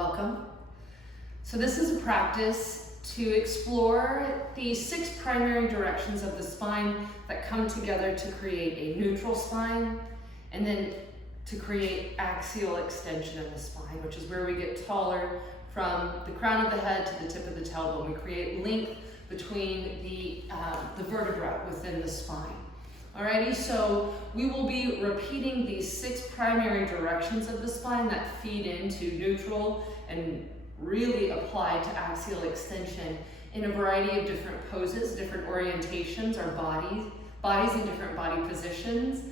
Welcome. So this is a practice to explore the 6 primary directions of the spine that come together to create a neutral spine, and then to create axial extension of the spine, which is where we get taller from the crown of the head to the tip of the tailbone. We create length between the vertebra within the spine. Alrighty, so we will be repeating these 6 primary directions of the spine that feed into neutral and really apply to axial extension in a variety of different poses, different orientations, our bodies in different body positions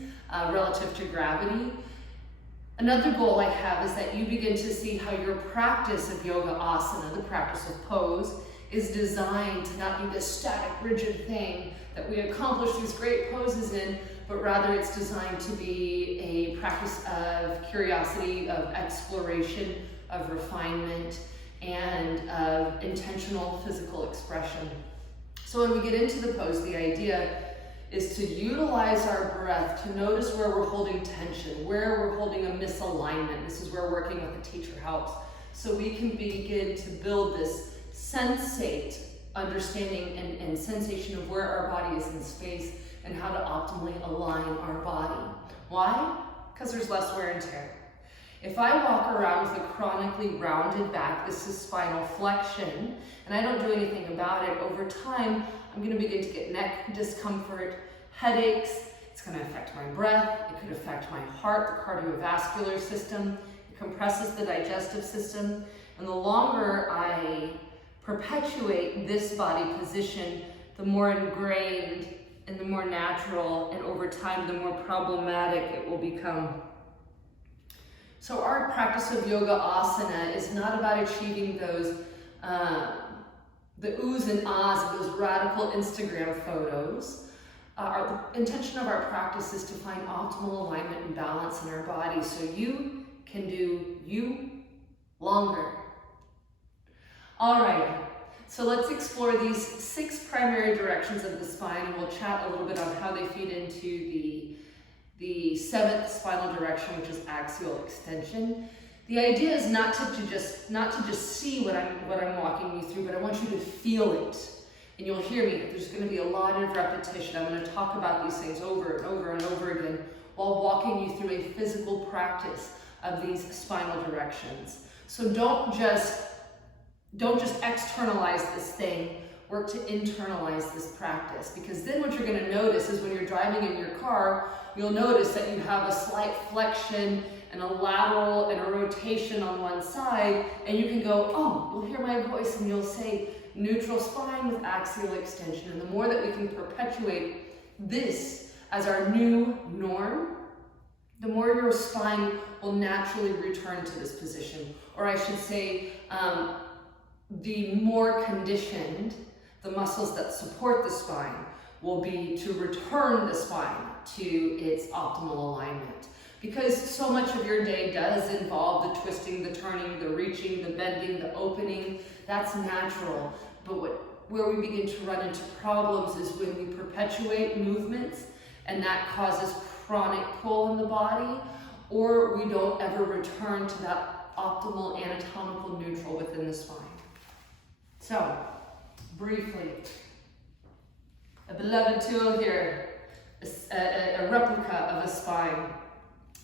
relative to gravity. Another goal I have is that you begin to see how your practice of yoga asana, the practice of pose, is designed to not be this static, rigid thing that we accomplish these great poses in, but rather it's designed to be a practice of curiosity, of exploration, of refinement, and of intentional physical expression. So when we get into the pose, the idea is to utilize our breath to notice where we're holding tension, where we're holding a misalignment. This is where working with the teacher helps. So we can begin to build this sensate understanding and sensation of where our body is in space and how to optimally align our body. Why? Because there's less wear and tear. If I walk around with a chronically rounded back, this is spinal flexion, and I don't do anything about it, over time, I'm going to begin to get neck discomfort, headaches. It's going to affect my breath. It could affect my heart, the cardiovascular system. It compresses the digestive system. And the longer I perpetuate this body position, the more ingrained and the more natural, and over time, the more problematic it will become. So our practice of yoga asana is not about achieving those, the oohs and ahs of those radical Instagram photos. The intention of our practice is to find optimal alignment and balance in our body so you can do you longer. All right, so let's explore these 6 primary directions of the spine, and we'll chat a little bit on how they feed into the 7th spinal direction, which is axial extension. The idea is not to just see what I'm walking you through, but I want you to feel it. And you'll hear me, there's going to be a lot of repetition. I'm going to talk about these things over and over and over again while walking you through a physical practice of these spinal directions. So don't just externalize this thing, work to internalize this practice, because then what you're going to notice is when you're driving in your car, you'll notice that you have a slight flexion and a lateral and a rotation on one side, and you can go, oh, you'll hear my voice and you'll say neutral spine with axial extension. And the more that we can perpetuate this as our new norm, the more your spine will naturally return to this position. Or I should say, the more conditioned the muscles that support the spine will be to return the spine to its optimal alignment. Because so much of your day does involve the twisting, the turning, the reaching, the bending, the opening. That's natural. But where we begin to run into problems is when we perpetuate movements and that causes chronic pull in the body, or we don't ever return to that optimal anatomical neutral within the spine. So, briefly, a beloved tool here, a replica of a spine.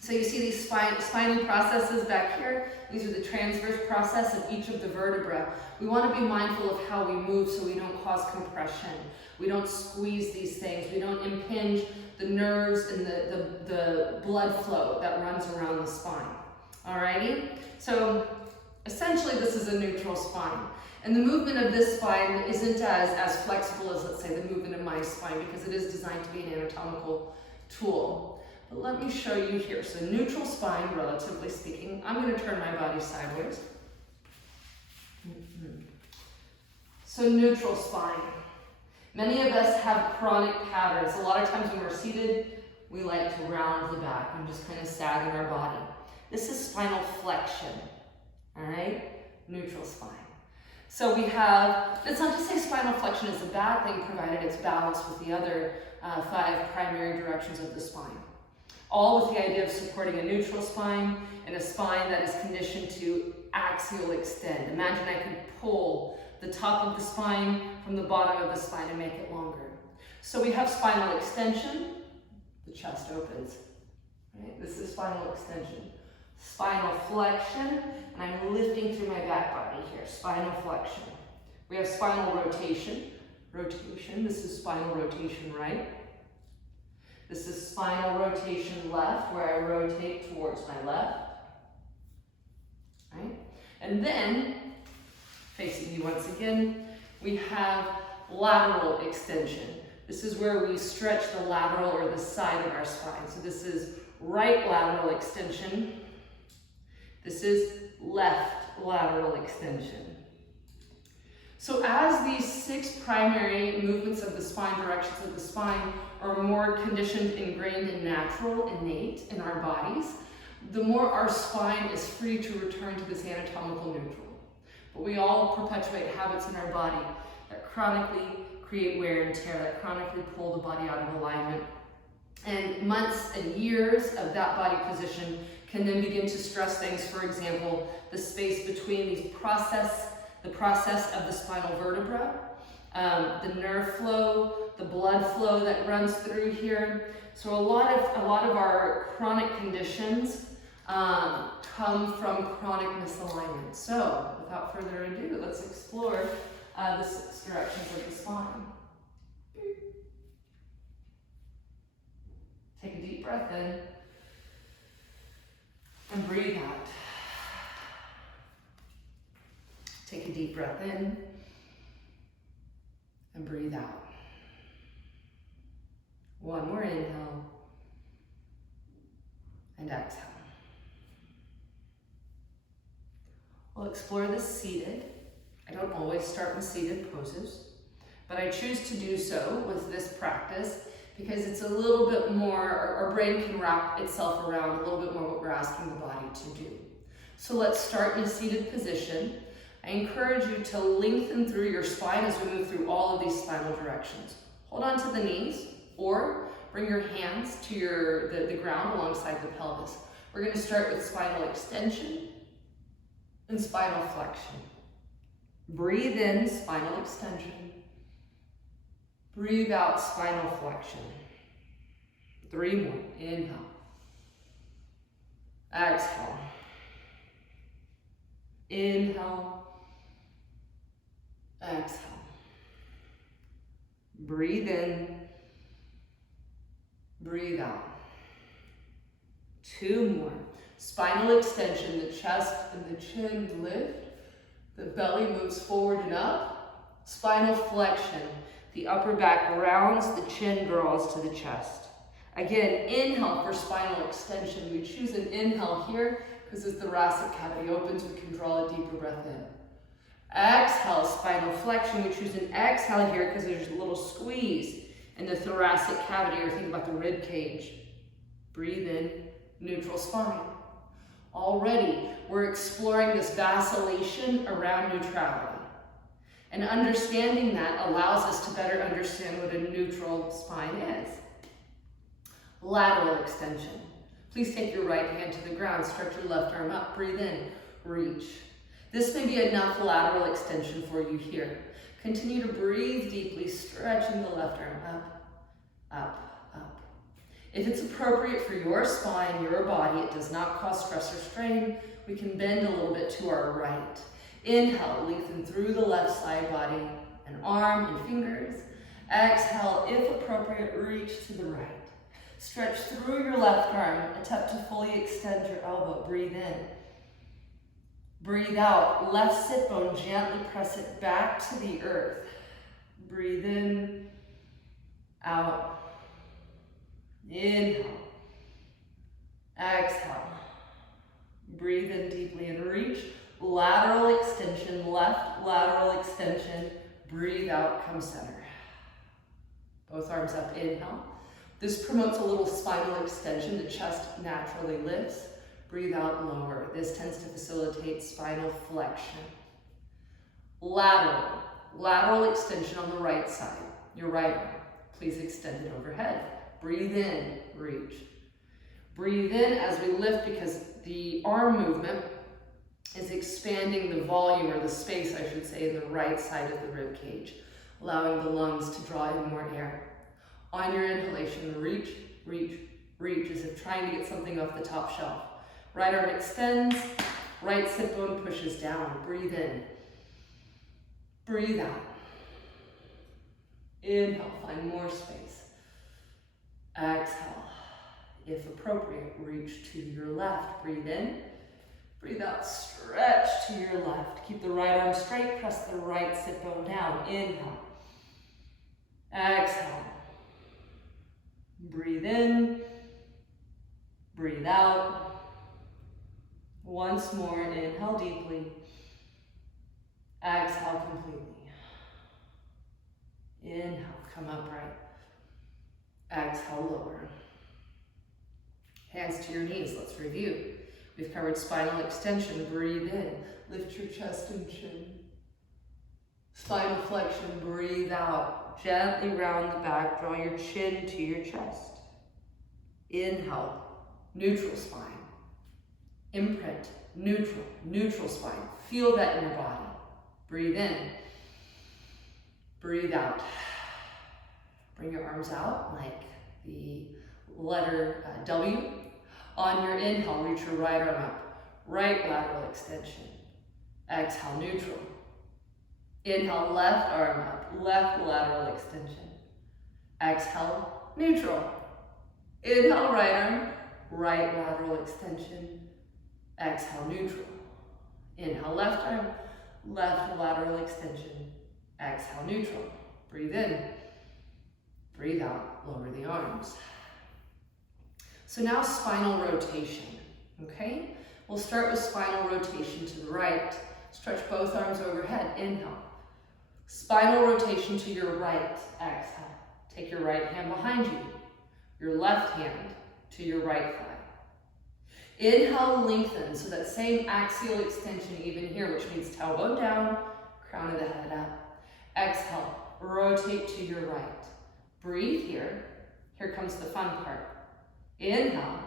So you see these spinal processes back here. These are the transverse process of each of the vertebrae. We want to be mindful of how we move so we don't cause compression. We don't squeeze these things. We don't impinge the nerves and the blood flow that runs around the spine. Alrighty? So essentially this is a neutral spine. And the movement of this spine isn't as flexible as, let's say, the movement of my spine, because it is designed to be an anatomical tool. But let me show you here. So neutral spine, relatively speaking, I'm going to turn my body sideways. So neutral spine. Many of us have chronic patterns. A lot of times when we're seated, we like to round the back and just kind of sag in our body. This is spinal flexion, all right? Neutral spine. So we have, it's not to say spinal flexion is a bad thing, provided it's balanced with the other 5 primary directions of the spine. all with the idea of supporting a neutral spine and a spine that is conditioned to axial extend. Imagine I could pull the top of the spine from the bottom of the spine and make it longer. So we have spinal extension, the chest opens, right? This is spinal extension. Spinal flexion, and I'm lifting through my back body here, spinal flexion. We have spinal rotation, this is spinal rotation right. This is spinal rotation left, where I rotate towards my left, right? And then, facing you once again, we have lateral extension. This is where we stretch the lateral or the side of our spine. So this is right lateral extension. This is left lateral extension. So as these 6 primary movements of the spine, directions of the spine, are more conditioned, ingrained, and natural, innate in our bodies, the more our spine is free to return to this anatomical neutral. But we all perpetuate habits in our body that chronically create wear and tear, that chronically pull the body out of alignment. And months and years of that body position can then begin to stress things. For example, the space between the process of the spinal vertebra, the nerve flow, the blood flow that runs through here. So a lot of our chronic conditions come from chronic misalignment. So without further ado, let's explore the 6 directions of the spine. Take a deep breath in and breathe out. Take a deep breath in and breathe out. One more inhale and exhale. We'll explore this seated. I don't always start in seated poses, but I choose to do so with this practice because it's a little bit more, our brain can wrap itself around a little bit more what we're asking the body to do. So let's start in a seated position. I encourage you to lengthen through your spine as we move through all of these spinal directions. Hold on to the knees or bring your hands to the ground alongside the pelvis. We're going to start with spinal extension and spinal flexion. Breathe in, spinal extension. Breathe out, spinal flexion. 3 more. Inhale. Exhale. Inhale. Exhale. Breathe in. Breathe out. 2 more. Spinal extension, the chest and the chin lift. The belly moves forward and up. Spinal flexion, the upper back rounds, the chin draws to the chest. Again, inhale for spinal extension. We choose an inhale here because as the thoracic cavity opens, we can draw a deeper breath in. Exhale, spinal flexion. We choose an exhale here because there's a little squeeze in the thoracic cavity, or think about the rib cage. Breathe in, neutral spine. Already, we're exploring this vacillation around neutrality. And understanding that allows us to better understand what a neutral spine is. Lateral extension. Please take your right hand to the ground, stretch your left arm up, breathe in, reach. This may be enough lateral extension for you here. Continue to breathe deeply, stretching the left arm up, up, up. If it's appropriate for your spine, your body, it does not cause stress or strain, we can bend a little bit to our right. Inhale, lengthen through the left side body, an arm and fingers. Exhale, if appropriate, reach to the right. Stretch through your left arm, attempt to fully extend your elbow, breathe in. Breathe out, left sit bone, gently press it back to the earth. Breathe in, out. Inhale. Exhale. Breathe in deeply and reach. Lateral extension, left lateral extension. Breathe out, come center. Both arms up, inhale. This promotes a little spinal extension. The chest naturally lifts. Breathe out, lower. This tends to facilitate spinal flexion. Lateral. Lateral extension on the right side. Your right arm. Please extend it overhead. Breathe in, reach. Breathe in as we lift, because the arm movement is expanding the volume, or the space I should say, in the right side of the rib cage, allowing the lungs to draw in more air. On your inhalation, reach, reach, reach, as if trying to get something off the top shelf. Right arm extends, right sit bone pushes down. Breathe in. Breathe out. Inhale, find more space. Exhale. If appropriate, reach to your left. Breathe in. Breathe out, stretch to your left. Keep the right arm straight, press the right sit bone down. Inhale. Exhale. Breathe in. Breathe out. Once more, inhale deeply. Exhale completely. Inhale, come upright. Exhale, lower. Hands to your knees, let's review. We've covered spinal extension, breathe in. Lift your chest and chin. Spinal flexion, breathe out. Gently round the back, draw your chin to your chest. Inhale, neutral spine. Imprint, neutral, neutral spine. Feel that in your body. Breathe in. Breathe out. Bring your arms out like the letter W. On your inhale, reach your right arm up. Right lateral extension. Exhale, neutral. Inhale, left arm up. Left lateral extension. Exhale, neutral. Inhale, right arm. Right lateral extension. Exhale, neutral. Inhale, left arm. Left lateral extension. Exhale, neutral. Breathe in. Breathe out. Lower the arms. So now spinal rotation, okay? We'll start with spinal rotation to the right. Stretch both arms overhead. Inhale. Spinal rotation to your right. Exhale. Take your right hand behind you. Your left hand to your right thigh. Inhale, lengthen. So that same axial extension even here, which means tailbone down, crown of the head up. Exhale, rotate to your right. Breathe here. Here comes the fun part. Inhale.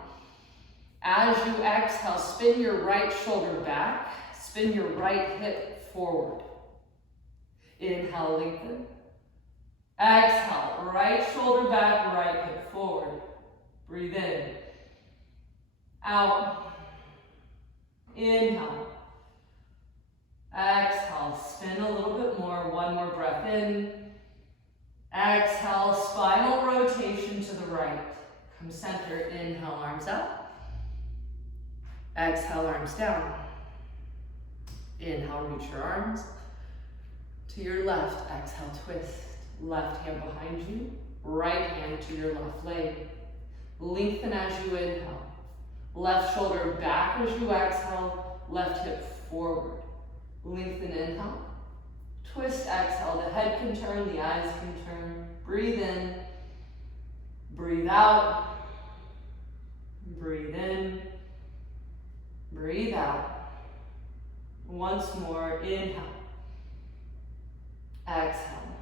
As you exhale, spin your right shoulder back. Spin your right hip forward. Inhale, lengthen. Exhale, right shoulder back, right hip forward. Breathe in. Out. Inhale. Exhale, spin a little bit more. One more breath in. Exhale, spinal rotation to the right. Come center, inhale, arms up. Exhale, arms down. Inhale, reach your arms to your left. Exhale, twist. Left hand behind you. Right hand to your left leg. Lengthen as you inhale. Left shoulder back as you exhale. Left hip forward. Lengthen, inhale. Twist, exhale. The head can turn, the eyes can turn. Breathe in. Breathe out. Breathe in. Breathe out. Once more, inhale. Exhale.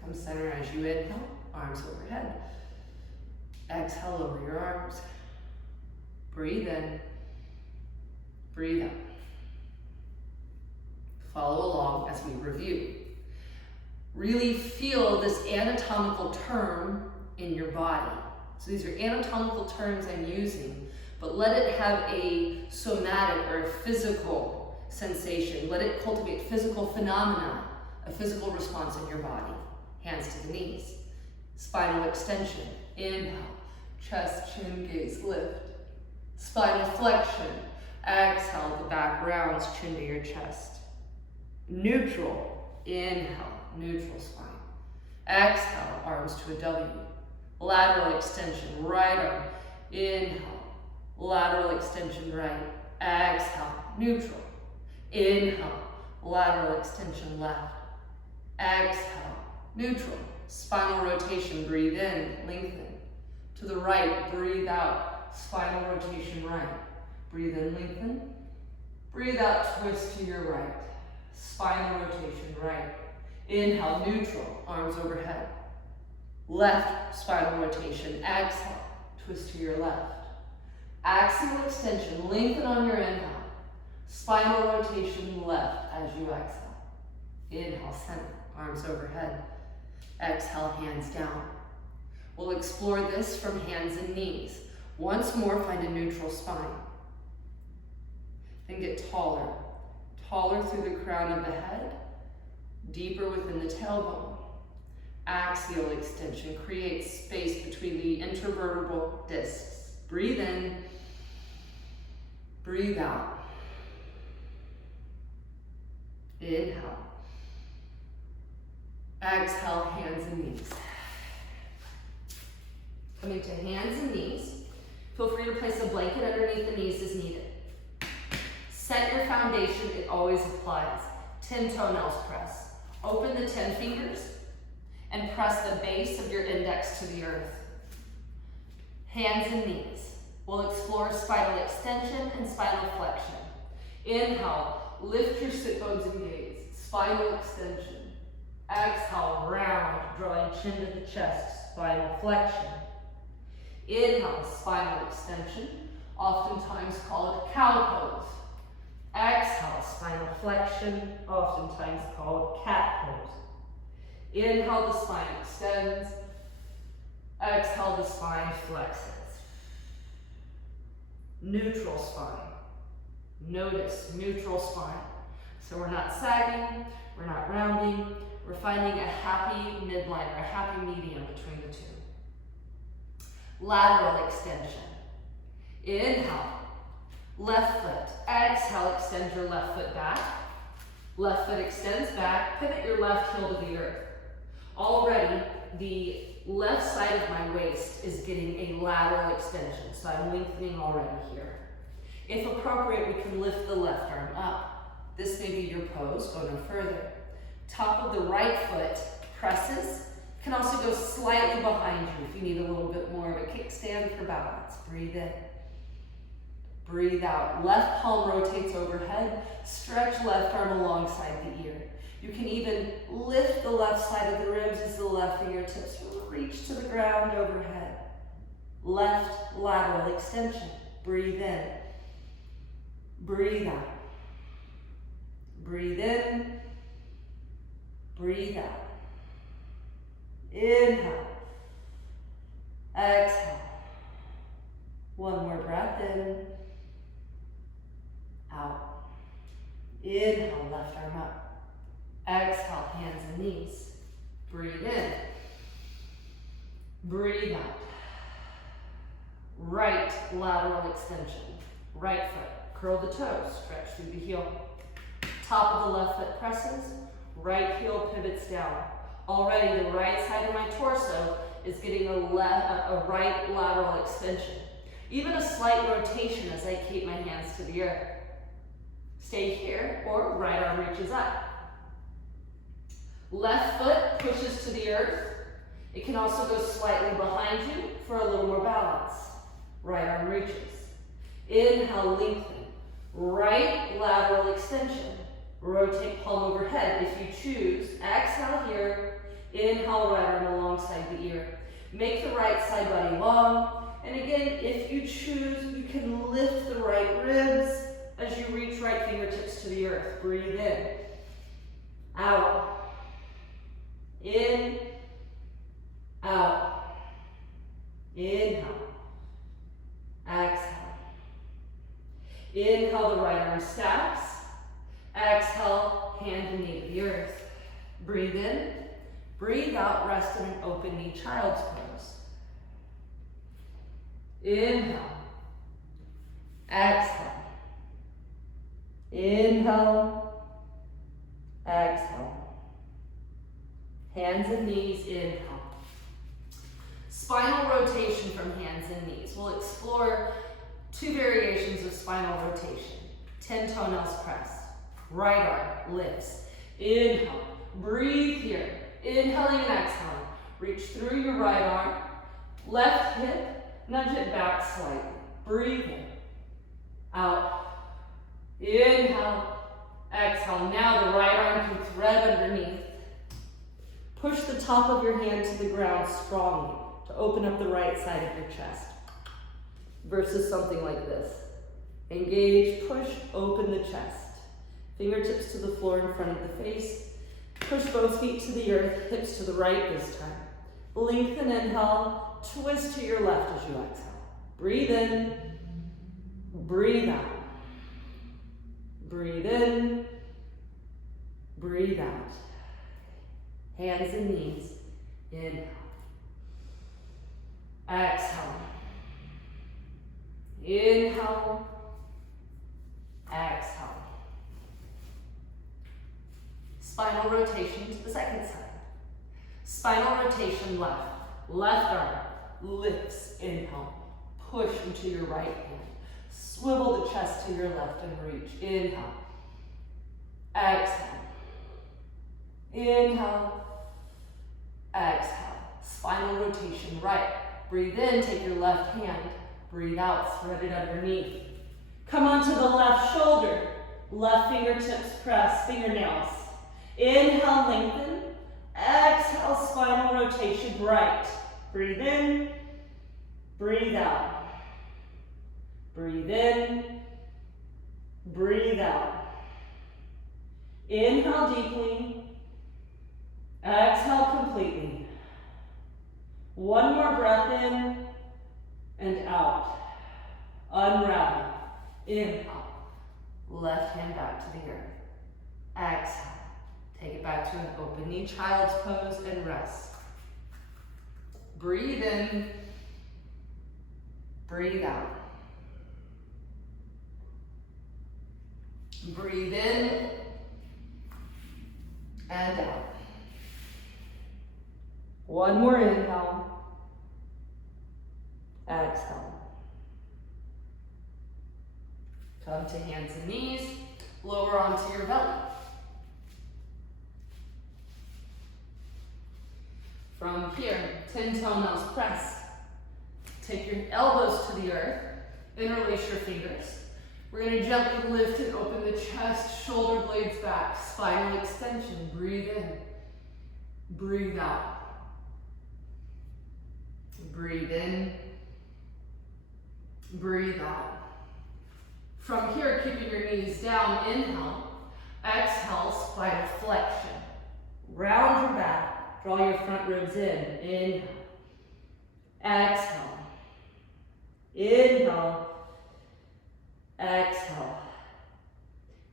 Come center as you inhale, arms overhead. Exhale, lower your arms. Breathe in. Breathe out. Follow along as we review. Really feel this anatomical term in your body. So these are anatomical terms I'm using, but let it have a somatic or a physical sensation. Let it cultivate physical phenomena, a physical response in your body. Hands to the knees. Spinal extension. Inhale. Chest, chin, gaze, lift. Spinal flexion. Exhale, the back rounds, chin to your chest. Neutral. Inhale. Neutral spine. Exhale, arms to a W. Lateral extension, right arm. Inhale. Lateral extension, right. Exhale, neutral. Inhale. Lateral extension, left. Exhale, neutral. Spinal rotation, breathe in, lengthen. To the right, breathe out. Spinal rotation, right. Breathe in, lengthen. Breathe out, twist to your right. Spinal rotation, right. Inhale, neutral, arms overhead. Left spinal rotation, exhale, twist to your left. Axial extension, lengthen on your inhale. Spinal rotation left as you exhale. Inhale, center, arms overhead. Exhale, hands down. We'll explore this from hands and knees. Once more, find a neutral spine. Then get taller. Taller through the crown of the head, deeper within the tailbone. Axial extension, create space between the intervertebral discs. Breathe in, breathe out. Inhale. Exhale, hands and knees. Coming to hands and knees. Feel free to place a blanket underneath the knees as needed. Set your foundation, it always applies. 10 toenails press. Open the 10 fingers and press the base of your index to the earth. Hands and knees. We'll explore spinal extension and spinal flexion. Inhale, lift your sit bones and gaze. Spinal extension. Exhale, round, drawing chin to the chest. Spinal flexion. Inhale, spinal extension, oftentimes called cow pose. Exhale, spinal flexion, oftentimes called cat pose. Inhale, the spine extends. Exhale, the spine flexes. Neutral spine. Notice neutral spine. So we're not sagging, we're not rounding, we're finding a happy midline or a happy medium between the two. Lateral extension. Inhale. Left foot. Exhale, extend your left foot back. Left foot extends back. Pivot your left heel to the earth. Already, the left side of my waist is getting a lateral extension, so I'm lengthening already here. If appropriate, we can lift the left arm up. This may be your pose, go no further. Top of the right foot presses. Can also go slightly behind you if you need a little bit more of a kickstand for balance. Breathe in. Breathe out. Left palm rotates overhead. Stretch left arm alongside the ear. You can even lift the left side of the ribs as the left fingertips reach to the ground overhead. Left lateral extension. Breathe in. Breathe out. Breathe in. Breathe out. Inhale. Exhale. One more breath in. Out. Inhale, left arm up. Exhale, hands and knees. Breathe in. Breathe out. Right lateral extension. Right foot. Curl the toes. Stretch through the heel. Top of the left foot presses. Right heel pivots down. Already the right side of my torso is getting a right lateral extension. Even a slight rotation as I keep my hands to the earth. Stay here, or right arm reaches up. Left foot pushes to the earth. It can also go slightly behind you for a little more balance. Right arm reaches. Inhale, lengthen. Right lateral extension. Rotate palm overhead if you choose. Exhale here. Inhale, right arm alongside the ear. Make the right side body long. And again, if you choose, you can lift the right ribs as you reach right fingertips to the earth. Breathe in. Out. In. Out. Inhale. Exhale. Inhale, the right arm stacks. Exhale, hand and knee to the earth. Breathe in. Breathe out, rest in an open knee child's pose. Inhale. Exhale. Inhale. Exhale. Hands and knees, inhale. Spinal rotation from hands and knees. We'll explore two variations of spinal rotation. 10 toenails pressed. Right arm lifts. Inhale. Breathe here. Inhaling and exhaling. Reach through your right arm. Left hip. Nudge it back slightly. Breathe in. Out. Inhale. Exhale. Now the right arm can thread underneath. Push the top of your hand to the ground strongly to open up the right side of your chest. versus something like this. Engage, push, open the chest. Fingertips to the floor in front of the face. Push both feet to the earth, hips to the right this time. Lengthen, inhale, twist to your left as you exhale. Breathe in, breathe out. Breathe in, breathe out. Hands and knees, inhale. Exhale. Inhale, exhale. Spinal rotation to the second side. Spinal rotation left. Left arm lifts, inhale. Push into your right hand. Swivel the chest to your left and reach. Inhale. Exhale. Inhale. Exhale. Spinal rotation right. Breathe in, take your left hand. Breathe out, thread it underneath. Come onto the left shoulder. Left fingertips press, fingernails. Inhale, lengthen. Exhale, spinal rotation right. Breathe in, breathe out. Breathe in, breathe out. Inhale deeply. Exhale completely. One more breath in and out. Unravel. Inhale. Left hand back to the earth. Exhale. Take it back to an open knee, child's pose, and rest. Breathe in. Breathe out. Breathe in and out. One more inhale. Exhale. Come to hands and knees. Lower onto your belly. From here, 10 toenails press. Take your elbows to the earth. Interlace your fingers. We're going to gently lift and open the chest, shoulder blades back, spinal extension. Breathe in. Breathe out. Breathe in. Breathe out. From here, keeping your knees down, inhale. Exhale, spinal flexion. Round your back. Draw your front ribs in. Inhale. Exhale. Inhale. Exhale.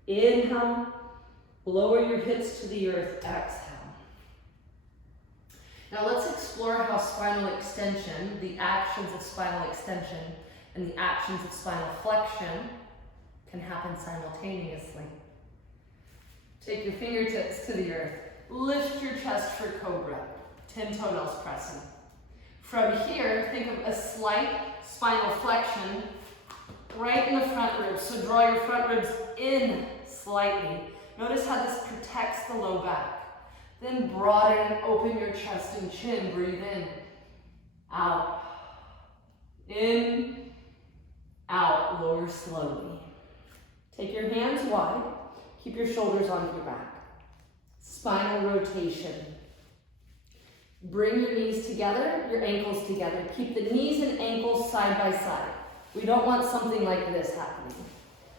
Inhale. Lower your hips to the earth. Exhale. Now let's explore how spinal extension, the actions of spinal extension, and the actions of spinal flexion can happen simultaneously. Take your fingertips to the earth. Lift your chest for cobra. 10 toenails pressing. From here, think of a slight spinal flexion right in the front ribs. So draw your front ribs in slightly. Notice how this protects the low back. Then broaden and open your chest and chin. Breathe in. Out. In. Out. Lower slowly. Take your hands wide. Keep your shoulders onto your back. Spinal rotation. Bring your knees together, your ankles together. Keep the knees and ankles side by side. We don't want something like this happening.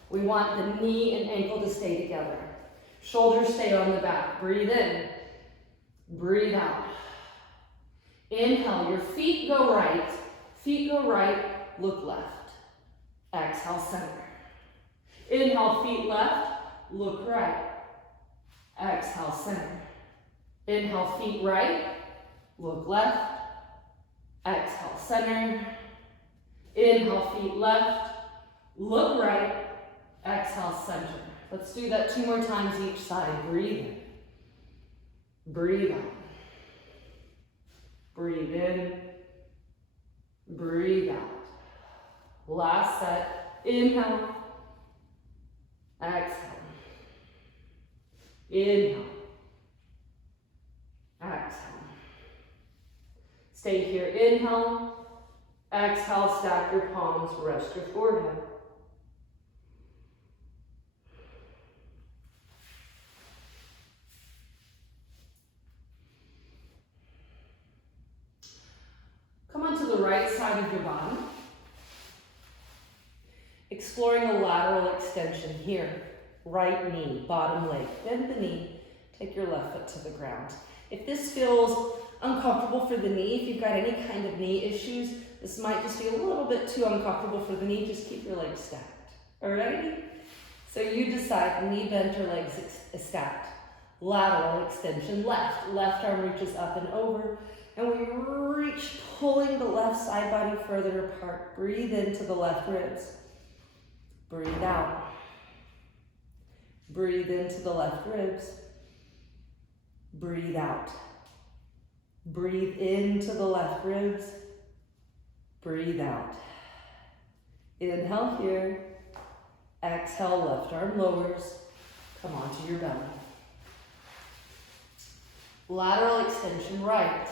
We want the knee and ankle to stay together. Shoulders stay on the back. Breathe in. Breathe out. Inhale, your feet go right. Feet go right, look left. Exhale, center. Inhale, feet left, look right. Exhale, center. Inhale, feet right, look left. Exhale, center. Inhale, feet left, look right. Exhale, center. Let's do that 2 more times each side. Breathe in. Breathe out. Breathe in. Breathe out. Last set. Inhale. Exhale. Inhale. Exhale. Stay here. Inhale. Exhale. Stack your palms. Rest your forehead. Come onto the right side of your body. Exploring a lateral extension here. Right knee, bottom leg. Bend the knee. Take your left foot to the ground. If this feels uncomfortable for the knee, if you've got any kind of knee issues, this might just be a little bit too uncomfortable for the knee. Just keep your legs stacked. Alrighty? So you decide, knee bent or legs stacked. Lateral extension, left. Left arm reaches up and over. And we reach, pulling the left side body further apart. Breathe into the left ribs. Breathe out. Breathe into the left ribs. Breathe out. Breathe into the left ribs. Breathe out. Inhale here. Exhale, left arm lowers. Come onto your belly. Lateral extension, right.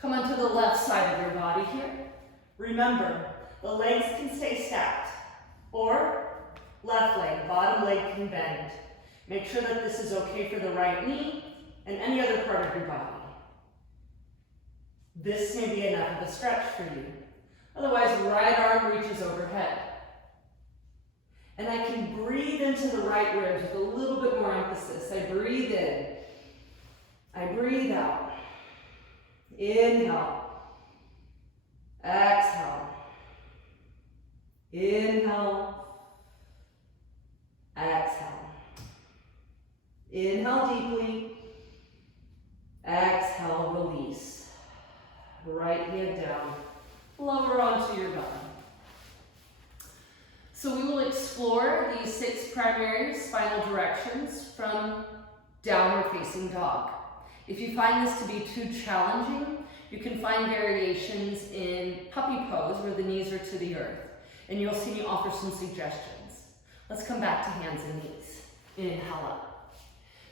Come onto the left side of your body here. Remember, the legs can stay stacked. Or left leg, bottom leg can bend. Make sure that this is okay for the right knee and any other part of your body. This may be enough of a stretch for you. Otherwise, right arm reaches overhead. And I can breathe into the right ribs with a little bit more emphasis. I breathe in. I breathe out. Inhale. Exhale. Inhale. Exhale. Inhale deeply. Exhale, release. Right hand down. Lower onto your belly. So we will explore these 6 primary spinal directions from downward facing dog. If you find this to be too challenging, you can find variations in puppy pose where the knees are to the earth. And you'll see me offer some suggestions. Let's come back to hands and knees. Inhale up.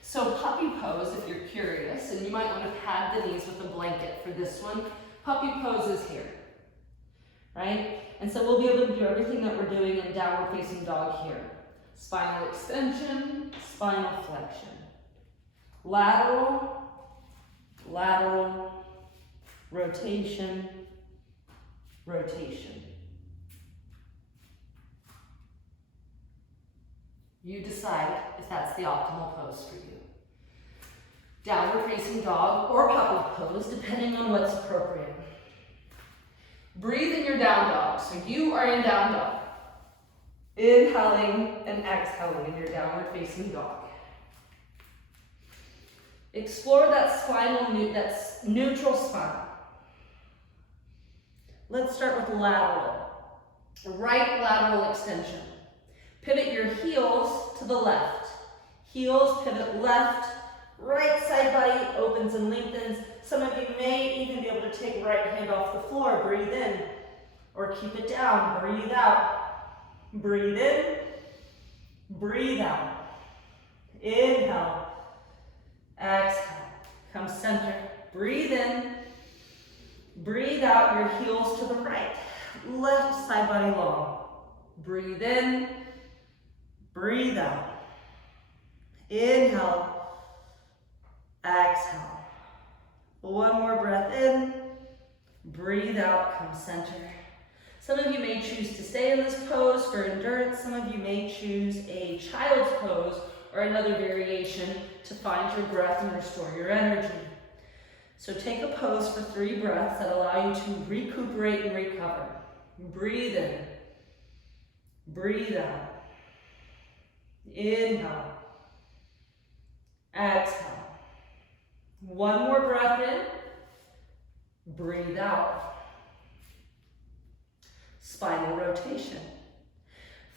So puppy pose, if you're curious, and you might want to pad the knees with a blanket for this one, puppy pose is here, right? And so we'll be able to do everything that we're doing in downward facing dog here. Spinal extension, spinal flexion. Lateral, lateral, rotation, rotation. You decide if that's the optimal pose for you. Downward facing dog or puppy pose, depending on what's appropriate. Breathe in your down dog. So you are in down dog. Inhaling and exhaling in your downward facing dog. Explore that that's neutral spine. Let's start with lateral. Right lateral extension. Pivot your heels to the left. Heels pivot left. Right side body opens and lengthens. Some of you may even be able to take right hand off the floor. Breathe in. Or keep it down. Breathe out. Breathe in. Breathe out. Inhale. Exhale. Come center. Breathe in. Breathe out. Your heels to the right. Left side body long. Breathe in. Breathe out. Inhale. Exhale. One more breath in. Breathe out. Come center. Some of you may choose to stay in this pose for endurance. Some of you may choose a child's pose or another variation to find your breath and restore your energy. So take a pose for 3 breaths that allow you to recuperate and recover. Breathe in. Breathe out. Inhale. Exhale. One more breath in. Breathe out. Spinal rotation.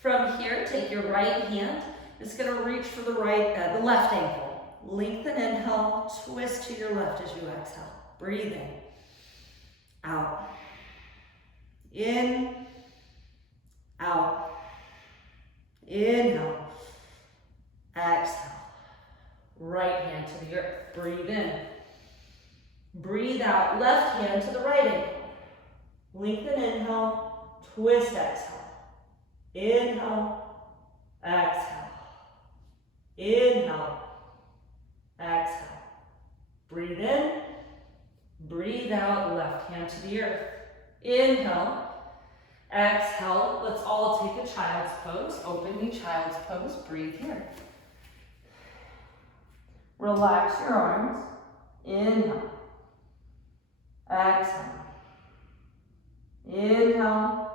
From here, take your right hand. It's going to reach for the left ankle. Lengthen inhale, twist to your left as you exhale. Breathe in. Out. In. Out. Inhale. Exhale. Right hand to the earth. Breathe in. Breathe out. Left hand to the right ankle. Lengthen inhale. Twist exhale. Inhale. Exhale. Inhale. Exhale. Breathe in. Breathe out. Left hand to the earth. Inhale. Exhale, let's all take a child's pose. Open the child's pose, breathe here. Relax your arms. Inhale. Exhale. Inhale.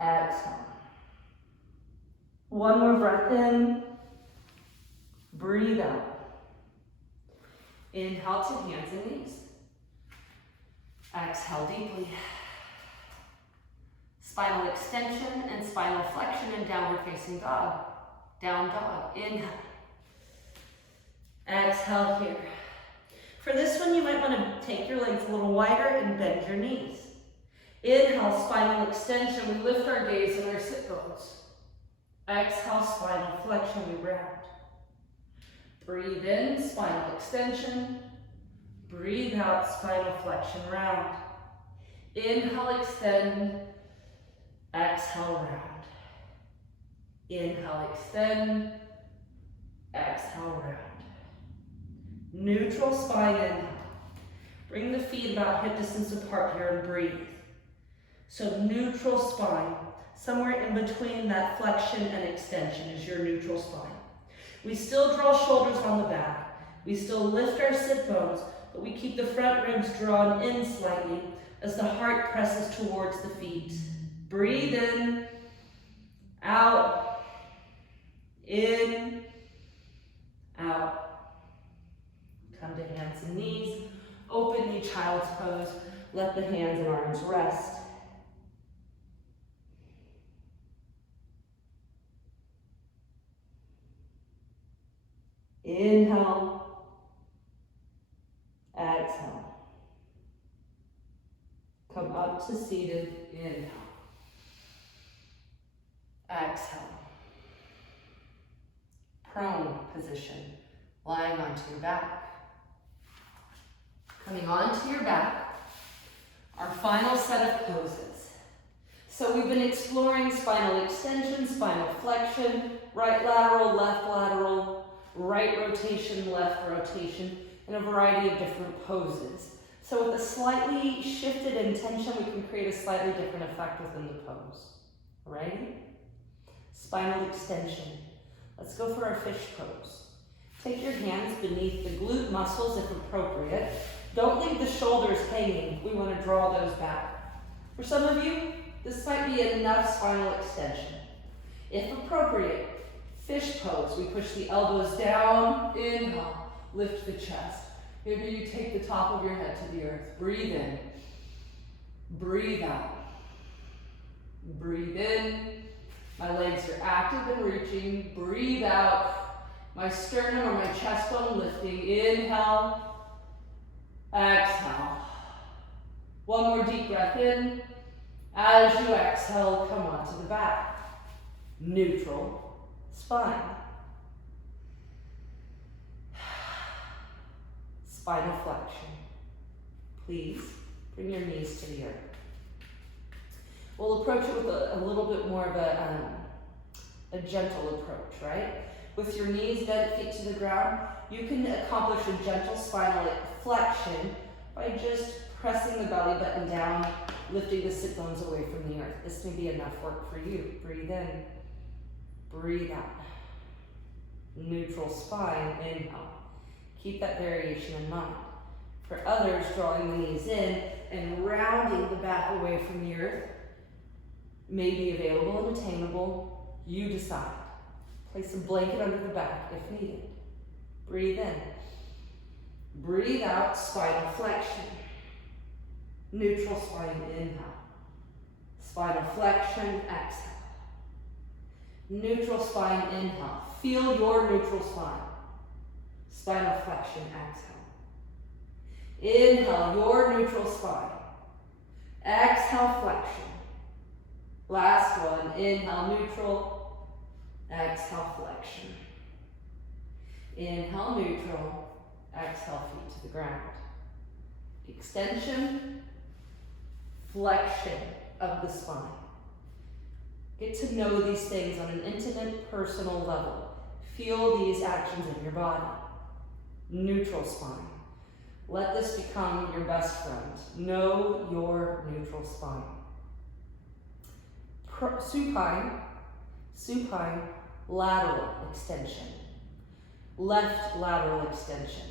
Exhale. One more breath in. Breathe out. Inhale to hands and knees. Exhale deeply. Spinal extension and spinal flexion in downward facing dog. Down dog. Inhale. Exhale here. For this one, you might want to take your legs a little wider and bend your knees. Inhale, spinal extension. We lift our gaze and our sit bones. Exhale, spinal flexion. We round. Breathe in, spinal extension. Breathe out, spinal flexion, round. Inhale, extend. Exhale, round. Inhale, extend. Exhale, round. Neutral spine inhale. Bring the feet about hip distance apart here and breathe. So neutral spine, somewhere in between that flexion and extension is your neutral spine. We still draw shoulders on the back. We still lift our sit bones, but we keep the front ribs drawn in slightly as the heart presses towards the feet. Breathe in, out, in, out. Come to hands and knees. Open the child's pose. Let the hands and arms rest. Inhale. Exhale. Come up to seated. Inhale. Exhale. Prone position. Lying onto your back. Coming onto your back, our final set of poses. So we've been exploring spinal extension, spinal flexion, right lateral, right rotation, left rotation, and a variety of different poses. So with a slightly shifted intention, we can create a slightly different effect within the pose. Ready? Spinal extension. Let's go for our fish pose. Take your hands beneath the glute muscles if appropriate. Don't leave the shoulders hanging. We want to draw those back. For some of you, this might be enough spinal extension. If appropriate, fish pose. We push the elbows down, inhale, lift the chest. Maybe you take the top of your head to the earth. Breathe in, breathe out. Breathe in, my legs are active and reaching. Breathe out, my sternum or my chest bone lifting. Inhale, exhale. One more deep breath in. As you exhale, come onto the back. Neutral spine. Spinal flexion. Please bring your knees to the earth. We'll approach it with a little bit more of a gentle approach, right? With your knees bent, feet to the ground, you can accomplish a gentle spinal flexion by just pressing the belly button down, lifting the sit bones away from the earth. This may be enough work for you. Breathe in, breathe out. Neutral spine, inhale. Keep that variation in mind. For others, drawing the knees in and rounding the back away from the earth may be available and attainable. You decide. Place a blanket under the back if needed. Breathe in. Breathe out, spinal flexion. Neutral spine, inhale. Spinal flexion, exhale. Neutral spine, inhale. Feel your neutral spine. Spinal flexion, exhale. Inhale, your neutral spine. Exhale, flexion. Last one, inhale, neutral. Exhale, flexion. Inhale, neutral. Exhale, feet to the ground. Extension, flexion of the spine. Get to know these things on an intimate, personal level. Feel these actions in your body. Neutral spine. Let this become your best friend. Know your neutral spine. supine, lateral extension. Left lateral extension.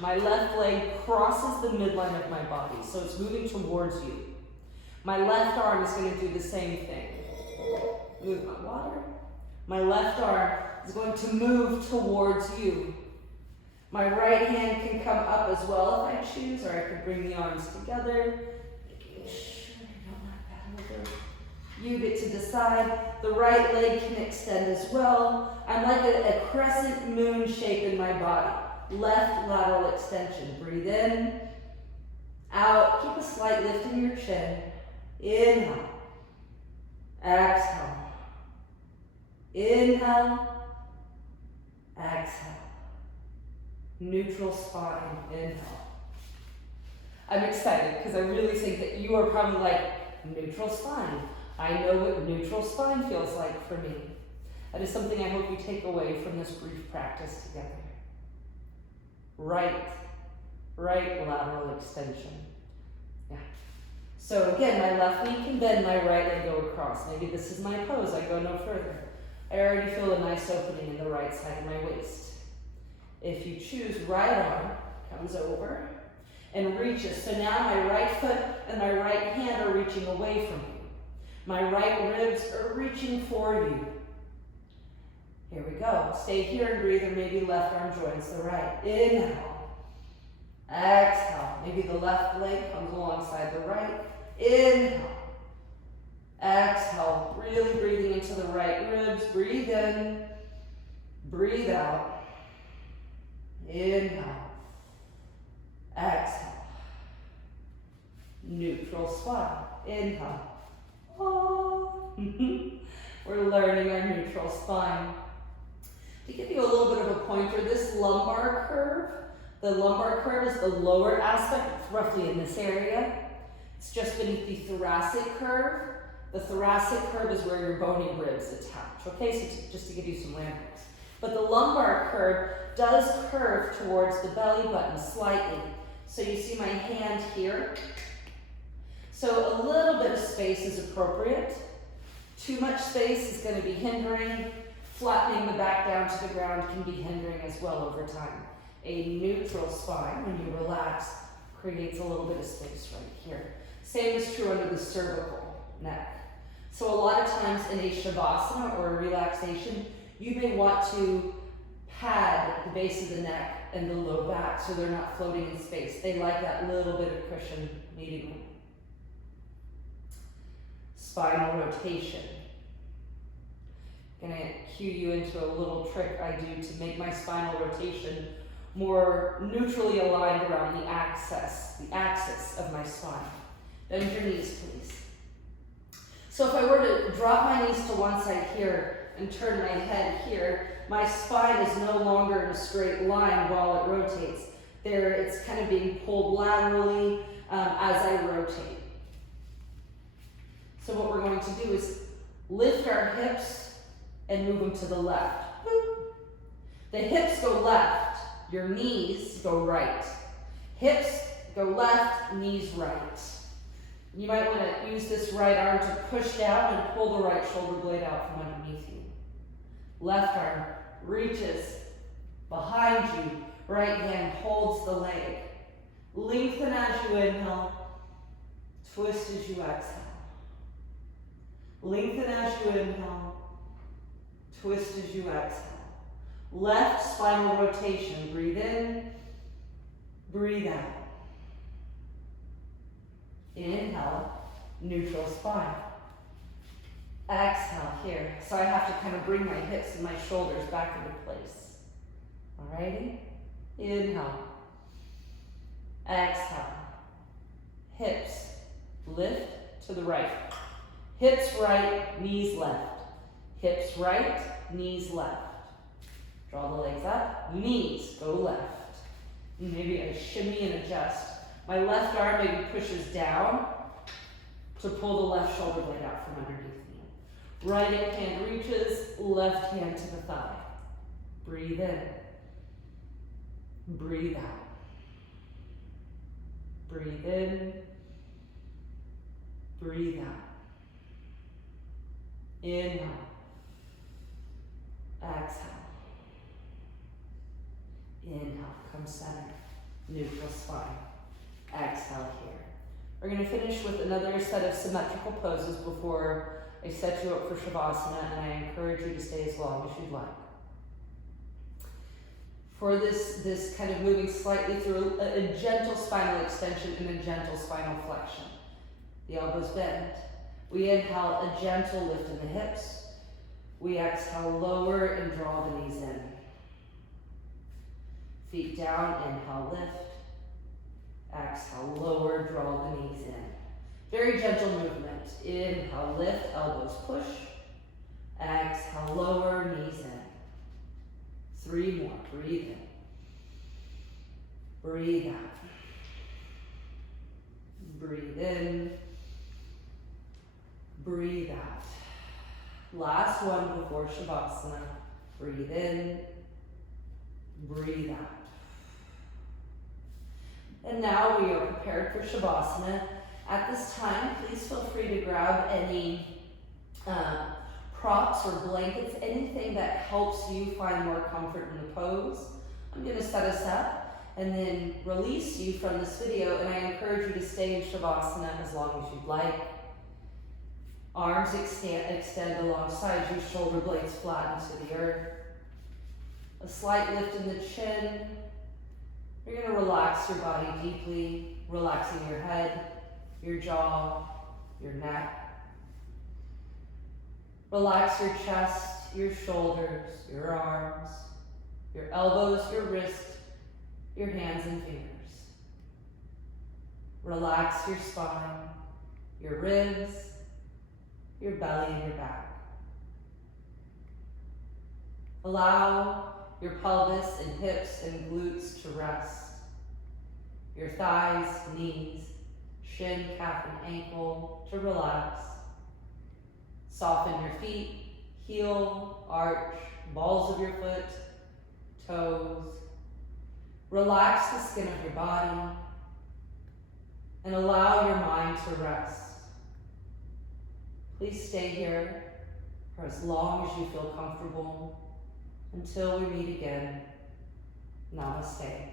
My left leg crosses the midline of my body, so it's moving towards you. My left arm is going to do the same thing. Move my water. My left arm is going to move towards you. My right hand can come up as well if I choose, or I could bring the arms together. Making sure I don't knock that over. You get to decide. The right leg can extend as well. I'm like a crescent moon shape in my body. Left lateral extension. Breathe in, out. Keep a slight lift in your chin. Inhale. Exhale. Inhale. Exhale. Neutral spine. Inhale. I'm excited because I really think that you are probably like, neutral spine. I know what neutral spine feels like for me. That is something I hope you take away from this brief practice together. Right lateral extension. Yeah. So again, my left knee can bend, my right leg go across. Maybe this is my pose, I go no further. I already feel a nice opening in the right side of my waist. If you choose, right arm comes over and reaches. So now my right foot and my right hand are reaching away from you. My right ribs are reaching for you. Here we go. Stay here and breathe, or maybe left arm joins the right. Inhale. Exhale. Maybe the left leg comes alongside the right. Inhale. Exhale. Really breathing into the right ribs. Breathe in. Breathe out. Inhale. Exhale. Neutral spine. Inhale. Oh. We're learning our neutral spine. To give you a little bit of a pointer, this lumbar curve, the lumbar curve is the lower aspect. It's roughly in this area. It's just beneath the thoracic curve. The thoracic curve is where your bony ribs attach. Okay, so just to give you some landmarks. But the lumbar curve does curve towards the belly button slightly. So you see my hand here. So a little bit of space is appropriate. Too much space is going to be hindering. Flattening the back down to the ground can be hindering as well over time. A neutral spine, when you relax, creates a little bit of space right here. Same is true under the cervical neck. So a lot of times in a shavasana or a relaxation, you may want to pad the base of the neck and the low back so they're not floating in space. They like that little bit of cushion meeting them. Spinal rotation. I'm going to cue you into a little trick I do to make my spinal rotation more neutrally aligned around the axis of my spine. Bend your knees, please. So if I were to drop my knees to one side here and turn my head here, my spine is no longer in a straight line while it rotates. It's kind of being pulled laterally as I rotate. So what we're going to do is lift our hips and move them to the left. Boop. The hips go left, your knees go right. Hips go left, knees right. You might want to use this right arm to push down and pull the right shoulder blade out from underneath you. Left arm reaches behind you, right hand holds the leg. Lengthen as you inhale, twist as you exhale. Lengthen as you inhale, twist as you exhale. Left spinal rotation. Breathe in, breathe out. Inhale, neutral spine. Exhale here. So I have to kind of bring my hips and my shoulders back into place. Alrighty? Inhale. Exhale. Hips lift to the right. Hips right, knees left. Hips right, knees left. Draw the legs up, knees go left. Maybe I shimmy and adjust. My left arm maybe pushes down to pull the left shoulder blade out from underneath me. Right hand reaches, left hand to the thigh. Breathe in. Breathe out. Breathe in. Breathe out. Inhale. Exhale. Inhale, come center, neutral spine. Exhale here. We're going to finish with another set of symmetrical poses before I set you up for Shavasana, and I encourage you to stay as long as you'd like. For this kind of moving slightly through a gentle spinal extension and a gentle spinal flexion. The elbows bend. We inhale a gentle lift in the hips. We exhale, lower and draw the knees in. Feet down, inhale, lift. Exhale, lower, draw the knees in. Very gentle movement. Inhale, lift, elbows push. Exhale, lower, knees in. 3 more, breathe in. Breathe out. Breathe in. Breathe out. Last one before Shavasana. Breathe in. Breathe out. And now we are prepared for Shavasana. At this time, please feel free to grab any props or blankets, anything that helps you find more comfort in the pose. I'm going to set us up and then release you from this video, and I encourage you to stay in Shavasana as long as you'd like. Arms extend alongside you, shoulder blades flatten to the earth. A slight lift in the chin. You're going to relax your body deeply, relaxing your head, your jaw, your neck. Relax your chest, your shoulders, your arms, your elbows, your wrists, your hands and fingers. Relax your spine, your ribs, your belly and your back. Allow your pelvis and hips and glutes to rest. Your thighs, knees, shin, calf, and ankle to relax. Soften your feet, heel, arch, balls of your foot, toes. Relax the skin of your body and allow your mind to rest. Please stay here for as long as you feel comfortable until we meet again. Namaste.